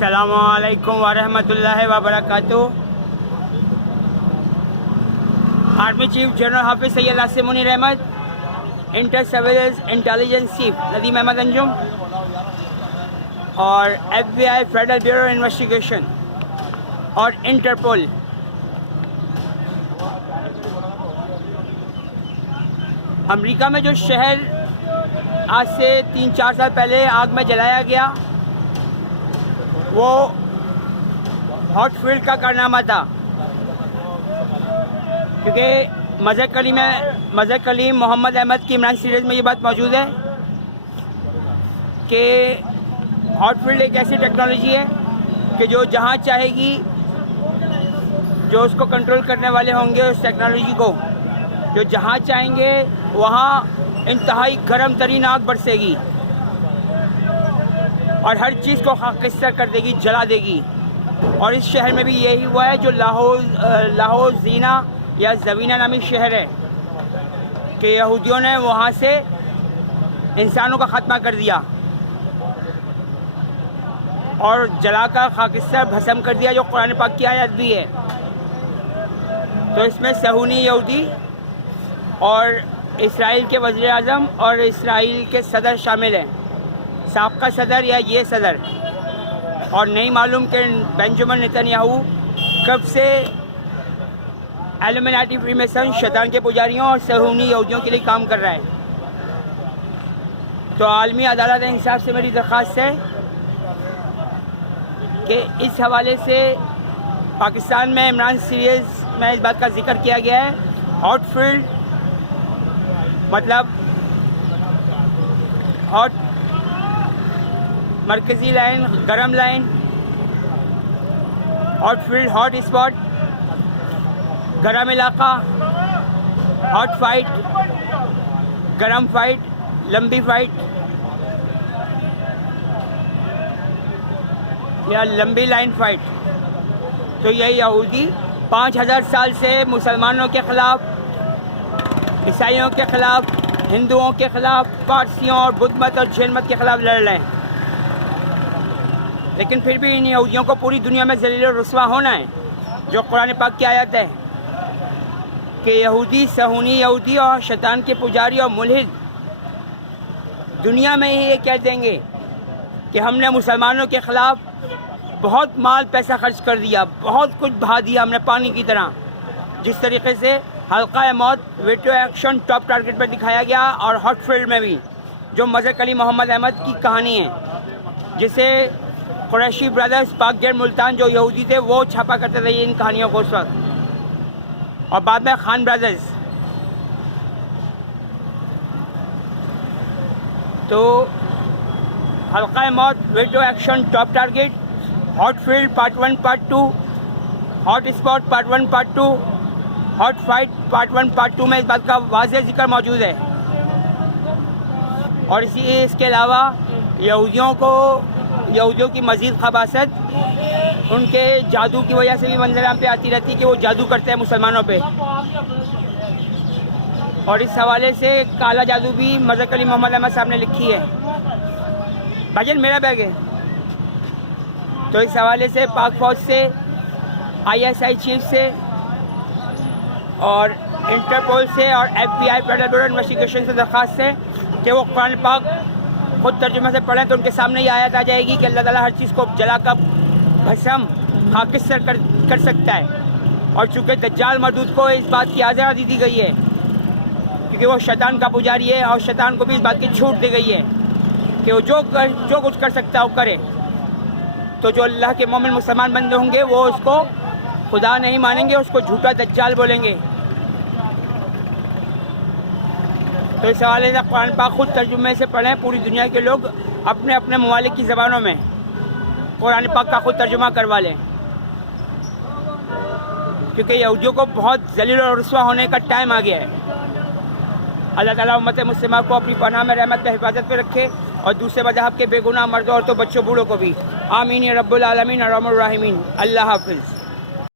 السلام علیکم ورحمۃ اللہ وبرکاتہ۔ Army chief general Hafiz Syed Asim Munir Ahmed, inter surveillance intelligence chief Nadeem Ahmed Anjum اور FBI فیڈرل بیورو انویسٹیگیشن اور انٹرپول امریکہ میں جو شہر آج سے 3-4 سال پہلے آگ میں جلایا گیا وہ ہاٹ فیلڈ کا کارنامہ تھا، کیونکہ مظہر کلیم محمد احمد کی عمران سیریز میں یہ بات موجود ہے کہ ہاٹ فیلڈ ایک ایسی ٹیکنالوجی ہے کہ جو جہاں چاہے گی، جو اس کو کنٹرول کرنے والے ہوں گے اس ٹیکنالوجی کو، جو جہاں چاہیں گے وہاں انتہائی گرم ترین آگ برسے گی اور ہر چیز کو خاکستر کر دے گی، جلا دے گی۔ اور اس شہر میں بھی یہی ہوا ہے، جو لاہور زینہ یا زوینہ نامی شہر ہے، کہ یہودیوں نے وہاں سے انسانوں کا خاتمہ کر دیا اور جلا کر خاکستر بھسم کر دیا، جو قرآن پاک کی آیت بھی ہے۔ تو اس میں صہیونی یہودی اور اسرائیل کے وزیر اعظم اور اسرائیل کے صدر شامل ہیں، سابقہ صدر یا یہ صدر، اور نہیں معلوم کہ بنجامن نتنیاہو کب سے ایلومیناٹی فری میسن شیطان کے پجاریوں اور صہیونی یہودیوں کے لیے کام کر رہا ہے۔ تو عالمی عدالت انصاف سے میری درخواست ہے کہ اس حوالے سے پاکستان میں عمران سیریز میں اس بات کا ذکر کیا گیا ہے، ہاٹ فیلڈ مطلب ہاٹ مرکزی لائن، گرم line, hot field hot spot, گرم علاقہ، ہاٹ فائٹ، گرم فائٹ، لمبی فائٹ یا لمبی لائن فائٹ۔ تو یہ یہودی 5000 سال سے مسلمانوں کے خلاف، عیسائیوں کے خلاف، ہندوؤں کے خلاف، پارسیوں اور بدھ مت اور جین مت کے خلاف لڑ رہے ہیں، لیکن پھر بھی ان یہودیوں کو پوری دنیا میں ذلیل و رسوا ہونا ہے، جو قرآن پاک کی آیت ہے کہ یہودی، صہیونی یہودی اور شیطان کے پجاری اور ملحد دنیا میں ہی یہ کہہ دیں گے کہ ہم نے مسلمانوں کے خلاف بہت مال پیسہ خرچ کر دیا، بہت کچھ بہا دیا ہم نے پانی کی طرح، جس طریقے سے حلقہ موت ویٹو ایکشن ٹاپ ٹارگٹ پر دکھایا گیا، اور ہاٹ فیلڈ میں بھی جو مظہر کلیم محمد احمد کی کہانی ہے، جسے قریشی برادرز پاک گیر ملتان جو یہودی تھے وہ چھاپا کرتے تھے ان کہانیوں کو اس وقت، اور بعد میں خان برادرز۔ تو حلقہ موت veto action top target, hot field part 1 part 2، hot spot part 1 part 2، hot fight part 1 part 2 میں اس بات کا واضح ذکر موجود ہے۔ اور اس کے علاوہ یہودیوں کی مزید خباثت ان کے جادو کی وجہ سے بھی منظر عام پہ آتی رہتی کہ وہ جادو کرتے ہیں مسلمانوں پہ، اور اس حوالے سے کالا جادو بھی مظہر کلیم محمد احمد صاحب نے لکھی ہے۔ بھجن میرا بیگ ہے۔ تو اس حوالے سے پاک فوج سے، ISI چیف سے اور انٹرپول سے اور FBI فیڈرل بیورو انویسٹیگیشن سے درخواست ہے کہ وہ قرآن پاک خود ترجمہ سے پڑھیں تو ان کے سامنے یہ آیت آ جائے گی کہ اللہ تعالیٰ ہر چیز کو جلا کر بھسم خاکستر کر سکتا ہے، اور چونکہ دجال مردود کو اس بات کی آزادی دی گئی ہے کیونکہ وہ شیطان کا پجاری ہے، اور شیطان کو بھی اس بات کی چھوٹ دی گئی ہے کہ وہ جو کچھ کر سکتا ہے وہ کرے۔ تو جو اللہ کے مومن مسلمان بندے ہوں گے وہ اس کو خدا نہیں مانیں گے، اس کو جھوٹا دجال بولیں گے۔ تو اس حوالے سے قرآن پاک خود ترجمے سے پڑھیں، پوری دنیا کے لوگ اپنے اپنے ممالک کی زبانوں میں قرآن پاک کا خود ترجمہ کروا لیں، کیونکہ یہودیوں کو بہت ذلیل و رسوا ہونے کا ٹائم آ گیا ہے۔ اللہ تعالیٰ امت مسلمہ کو اپنی پناہ میں رحمت میں حفاظت پہ رکھے، اور دوسرے مذہب کے بے گناہ مردوں، عورتوں، بچوں، بوڑھوں کو بھی۔ آمین یا رب العالمین، ارحم الراحمین۔ اللہ حافظ۔